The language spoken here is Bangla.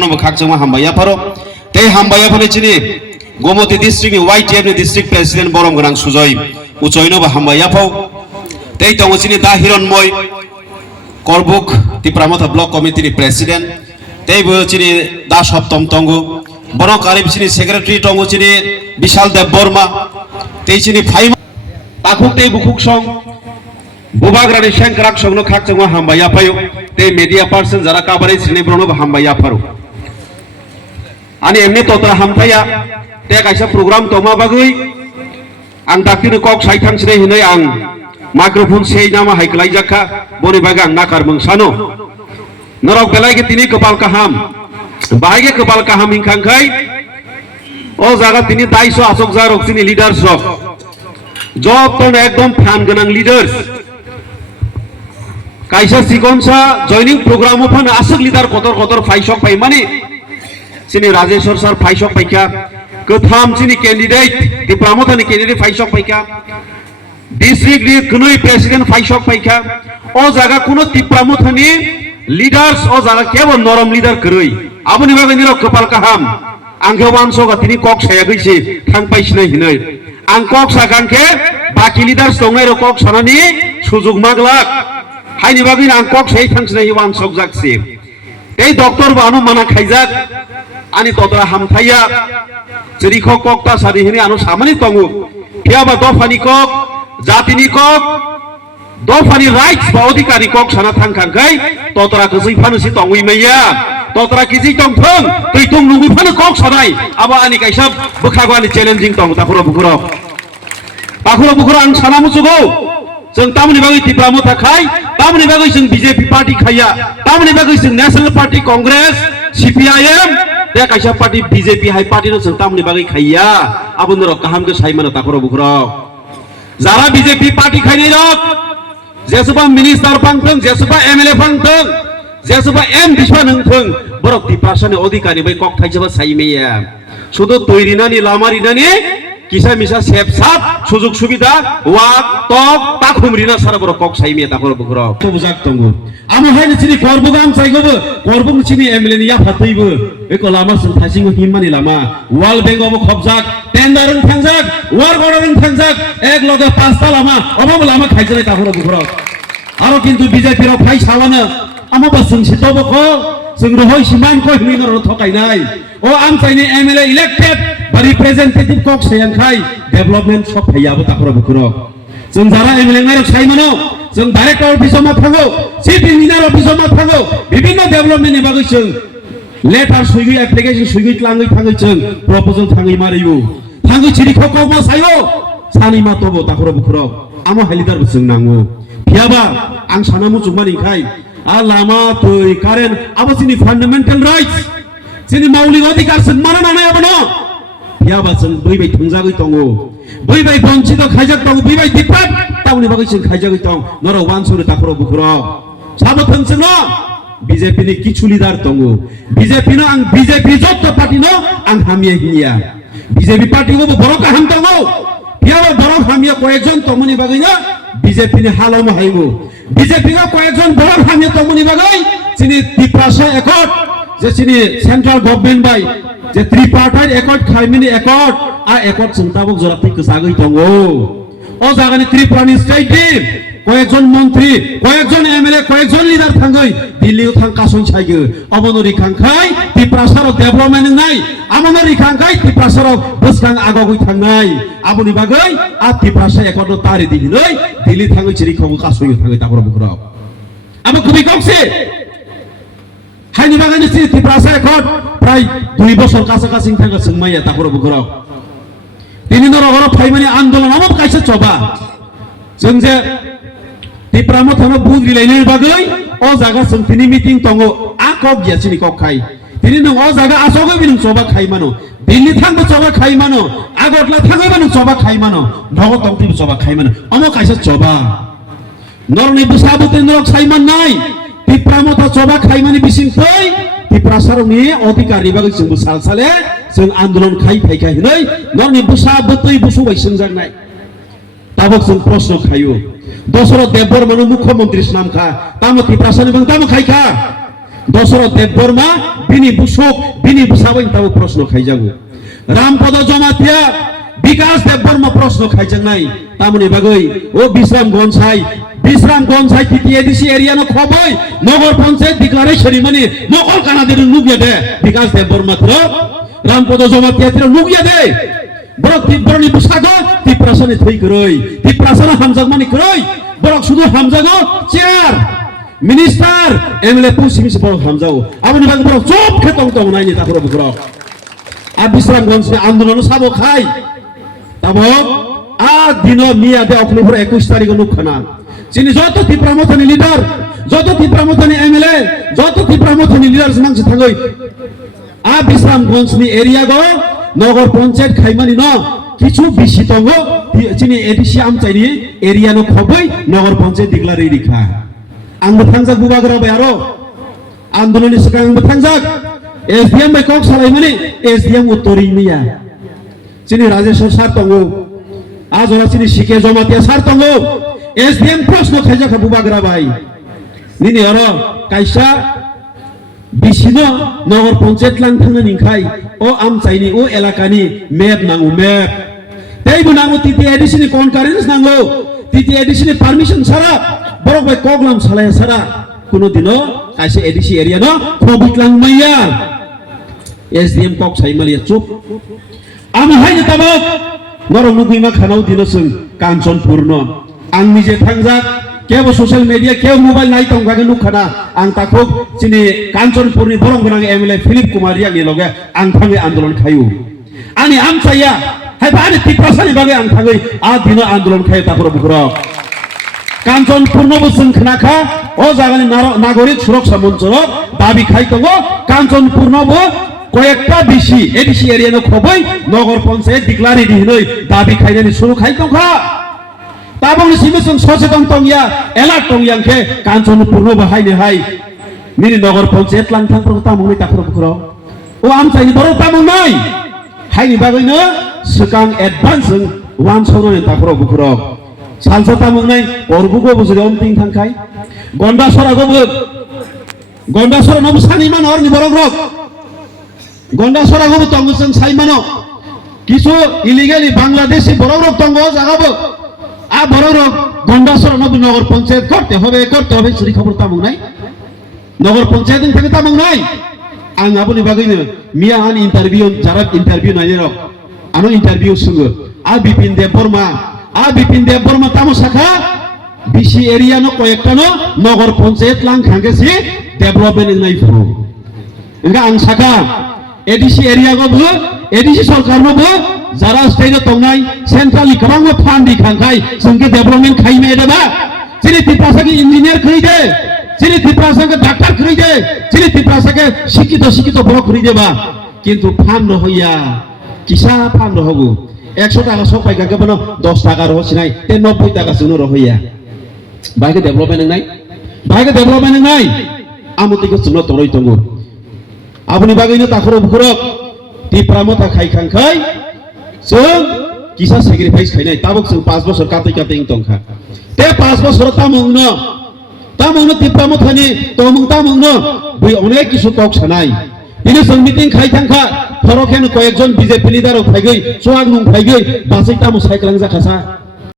bono khak chama hambaya pharo tei hambaya phane chini Gomoti district ni YTF ni district president borom ganang sujoi uchoino ba hambaya phau tei tongo chini da hironmoi Korbuk Tipramotha block committee ni president tei bo chini da Soptom tongo bono karib chini secretary tongo chini Bishal Dev Borma tei chini phai Pakuk tei bukuk song Bubagrani Shankrak songno khak chama hambaya phayo tei media person jara kabare chini brono ba hambaya pharo ani emni totra hamthaya te kaisa program toma bagui ang dakti kok saithang sine hinai ang microphone sei nama haiklai jakha boni baga ang nakar mungsano norok belai ke tini kepal kaham bahage kepal kaham hingkhang khai o jaga tini 250 asok jarok sini leaders rok job ton ekdom fan ganang leaders kaisa sikonsa joining program uphan asok leader kotor faisok pai mani sini Rajeshwar sir faisok paikha Katham chini candidate Tipramotha ni candidate faisok paikha district ni kunoi president faisok paikha o jaga kuno Tipramotha ni leaders o jaga kebo norom leader koroi aboni bagai ni rok kepal kaham angke wanso ga tini kok saya gisi thang paisina hinai ang kok sakangke baki leaders tongnai ro kok sanani sujug maglak haini bagai ang kok sei thangsina hi wansok jakse ei doctor banu mana khaijak ani totra hamthaya ceriko kok ta sari hini anu samani tongu piaba dofani kok jatini kok dofani rights ba odhikari kok sana thangkhang kai totra kesai phanu si tongui meya totra kisi tong thong tui tung nungui phanu kok sanai aba ani kaisa bukhago ani challenging tong takuro bukuro ang sanamu sugo जों तामनि बागै Tipramotha khai तामनि बागै जों BJP party khaya तामनि बागै जों National Party Congress CPIM te kaisa party BJP hai party no जों तामनि बागै khaya abon rok kaham ke saimana takoro bukro jara BJP party khaini rok jesuba minister pangthong jesuba MLA pangthong jesuba M biswa nungthong borok Tiprasani odhikari bai kok thaijaba saimeya শুধু তৈরিনানি লামারিনানি কিসা মিসা সেপ সাপ সুযোগ সুবিধা ওয়াক টক তাখুমরিনা সারা বড় কক সাইমে তাকর বকর তো বুঝাক তঙ্গু আমো হাইনি চিনি করবগাম চাইগবো করবং চিনি এমএলএ নিয়া ফাতইবো একো লামা সং থাসিং হিমানি লামা ওয়াল বেঙ্গ অব খবজাক টেন্ডারং থাংজাক ওয়ার গড়ারং থাংজাক এক লগে পাঁচটা লামা অবব লামা খাইজনাই তাকর বকর আরো কিন্তু বিজেপি র ফাই সাওয়ানা আমো বাসং সিতবক जों रहय सिमान कय हिनर थकायनाय ओ आं चाइनि एमएलए इलेक्टेड बा रिप्रेजेंटेटिव कक सायंखाय डेभलपमेंट सब फैयाबो ताकरो बखरो जों जारा एमएलए नायक सायमनो जों डाइरेक्टर अफिसाव मा थांगो चीफ इंजिनियर अफिसाव मा थांगो विभिन्न डेभलपमेंट नि बागै जों लेटार सुइगै एप्लिकेशन सुइगै लाङै थाङै जों प्रपोजल थाङै मारिबो थाङै चिरि खक मा सायो सानि मा तबो ताकरो बखरो आमो हालिदार जों नांगो फियाबा आं सानामु जुमानिखाय Alama tui karen apa sini fundamental rights sini maulik adhikar mana nana ya bano ya baseng bui bai thungjagai tongo bui bai bonchito khaijak tongo bui bai diprat tauni bagai sing khaijak tong noro wansuru takro bukro sabo thungseng no BJP ni kichu leader tongo BJP no ang BJP jotto party no ang hamia hinia BJP party go borok ham tongo ya borok hamia koekjon tongoni bagai na BJP ni haloma haibo BJP ka koekjon borok hamia tongoni bagai sini Tiprasa accord je sini central government bai je tripartite accord khaimini accord a accord sintabok joratai kesagai tongo o jagani Tripurani state koekjon mantri koekjon MLA koekjon leader thangai Delhi thang kasong saige abonori khangkhai Tiprasa ro development nai amonori khangkhai Tiprasa ro buskang agogoi thangnai aboni bagai a Tiprasa accord no tari dinoi Delhi thangai chiri khobu kasong thangai takoro bukro amo kubi kokse haini bagani si Tiprasa accord prai 2 বছর কাছাকাছি থাকা সঙ্গমাইয়া তাকর বকর তিনি নরগর ফাইমানি আন্দোলন আমব কাইসা চবা जों जे Tipramotha no buj rilainai bagai o jaga जों তিনি মিটিং তঙ্গ আ কক গিয়াছিনি কক খাই তিনি নং o jaga আসগৈ বিন চবা খাই মানো দিল্লি থাংবো চবা খাই মানো আগতলা থাংগৈ মানো চবা খাই মানো ভগত তংতি চবা খাই মানো আমো কাইসা চবা নরনি বুসাবতে নরক সাইমান নাই Tipramotha চবা খাই মানি বিসিং ফै Tiprasaroni अधिकारी बागै जों बुसाल साले जों आन्दोलन खाइ फाइखाय नै नरनि बुसा बतै बुसु बायसं जानाय ताबक जों प्रश्न खायो दशरथ देवबर्मन मुख्यमंत्री नामखा ताम Tiprasaroni बं ताम खाइखा দশরথ দেববর্মা বিনি বুসুক বিনি বুসাবই তাও প্রশ্ন খাইজাগো রামপদ জমাতিয়া বিকাশ দেববর্মা প্রশ্ন খাইজাং নাই তামনি বাগৈ ও বিশ্রামগঞ্জ তিতি এডিসি এরিয়া ন খবই নগর পঞ্চায়েত ডিক্লারেশন মানে নকল কানাদের নুগিয়া দে বিকাশ দেববর্মা তো রামপদ জমাতিয়া তির নুগিয়া দে বরক তিব্রনি বুসাগো তিপ্রাসনে থই করই তিপ্রাসনা হামজাগ মানে করই বরক শুধু হামজাগো চেয়ার মিনিস্টার এমএলএ পুসিমিস বরক হামজাও আপনি বাগ বরক চুপ খেতং তং নাইনি তারপরে বরক আর বিশ্রামগঞ্জ আন্দোলন সাবো খাই তাবো আ দিন মিয়া দে অক্টোবর 21 তারিখ নুখানা যিনি যত তিপ্রামথানি লিডার যত তিপ্রামথানি এমএলএ যত তিপ্রামথানি লিডার মাংস থাঙ্গই আ বিশ্রামগঞ্জ নি এরিয়া গো নগর পঞ্চায়েত খাইমানি ন কিছু বেশি তঙ্গ যিনি এডিসি আমচাইনি এরিয়া ন খবই নগর পঞ্চায়েত ডিক্লারে রিখা आंबो थांजाक बुबाग्राबाय आरो आन्दोलननि सिगां आंबो थांजाक एसडिएम बाय कक सालायमानि एसडिएम उत्तरी मिया चिनि राजेश्वर सार तंगो आजरा चिनि सिके जमातिया सार तंगो एसडिएम प्रश्न खाइजाक बुबाग्राबाय निनि आरो काइसा बिसिनो नगर पञ्चायत लां थांनो निखाय ओ आमचाइनि ओ एलाकानि मेप नांगौ मेप तैबो नांगौ टिटि एडिसिनि कनकारेन्स नांगौ टिटि एडिसिनि पारमिशन सारा बरक बाय कगलाम सालाया सारा कुनो दिनो काइसे एडिसि एरिया न खबितलां माया एसडीएम कक साइमालिया चुप आमी हायनो ताबक नरम नुगुइमा खानाव दिनो जों काञ्चनपुर न आं निजे थांजाक केबो ससियेल मिडिया केबो मोबाइल नायतं गागे नुखाना आं ताखौ चिनि काञ्चनपुरनि बरं गोनां एमएलए फिलिप कुमारिया नि लगे आं थाङै आन्दोलन खायु आनि आमचाया हाय बानि तिप्रासानि बागे आं थाङै आ दिनो आन्दोलन खाय तापर बुग्र काञ्चनपुरनबो जों खोनाखा अ जागानि नागरिक सुरक्षा मन्चर दाबि खायतंगो काञ्चनपुरनबो कयेकटा बिसि एडिसि एरियानो खबै नगर पञ्चायत डिक्लारे दिनै दाबि खायनानि सुरु खायतंखा ताबंनि सिमे जों सचेतन तंगिया एलार्ट तंगियांखे काञ्चनपुरनबो हायनो हाय मिनि नगर पञ्चायत लांथांफोरखौ तामुंनि ताखर बुखराव ओ आमचाइनि बर तामुंनाय हायनि बागैनो सिगां एडभान्स जों वान सावरायनि ताखराव बुखराव सालसता मंगनाय अरबुगो बुजरेम तिं थांखाय गन्डासरागोबो गन्डासरानबो सानिमान हरनि बरग्रक गन्डासरागोबो तंगजों साइमानो किछु इलिगेलि बांलादेशी बरग्रक तंग जागाबो आ बरग्रक गन्डासरानबो नगर पञ्चायत करते হবে सुरि खबर तामंगनाय नगर पञ्चायत थांगे तामंगनाय आं आबोनि बागैनो मिया आन इन्टारभिउ जारा इन्टारभिउ नायरक आनो इन्टारभिउ सुङो आ बिपिन देबबर्मा बिपिन देबबर्मा तामो शाखा बिसि एरिया न कयेकटा न नगर पञ्चायत लां खांगेसि डेभलपमेन्ट नायफुरो इंगा आं शाखा एडिसि एरिया गबो एडिसि सरकार नबो जारा स्टेट तंनाय सेन्ट्रलि गोबां फान्डि खांखाय जोंके डेभलपमेन्ट खाइमे देबा जिनि तिप्रासाके इन्जिनियर खैदे जिनि तिप्रासाके डाक्टर खैदे जिनि तिप्रासाके शिक्षित बर खैदेबा किन्तु फान्ड हइया किसा फान्ड हगो 100 টাকা সব পাইকা কেবল 10 টাকা রহছি নাই 90 টাকা শুনো রহইয়া বাইকে ডেভেলপমেন্ট নাই আমতিকে শুনো তরই তঙ্গ আপনি বাগैनो তাখর বুখরক তিপ্রামতা খাইखांखाय जों किसा सेक्रिफाइस खाइनाय ताबक जों 5 বছর कातै तंखा ते 5 বছর तामुंनो तिप्रामथानि तामुंनो बै अनेक किसु टक सानाय दिनै जों मिटिं खाइखांखा फरखेन कयेकजन बीजेपी लिडार फाइगै सोआग नं फाइगै बासै तामु साइक्लां जाखासा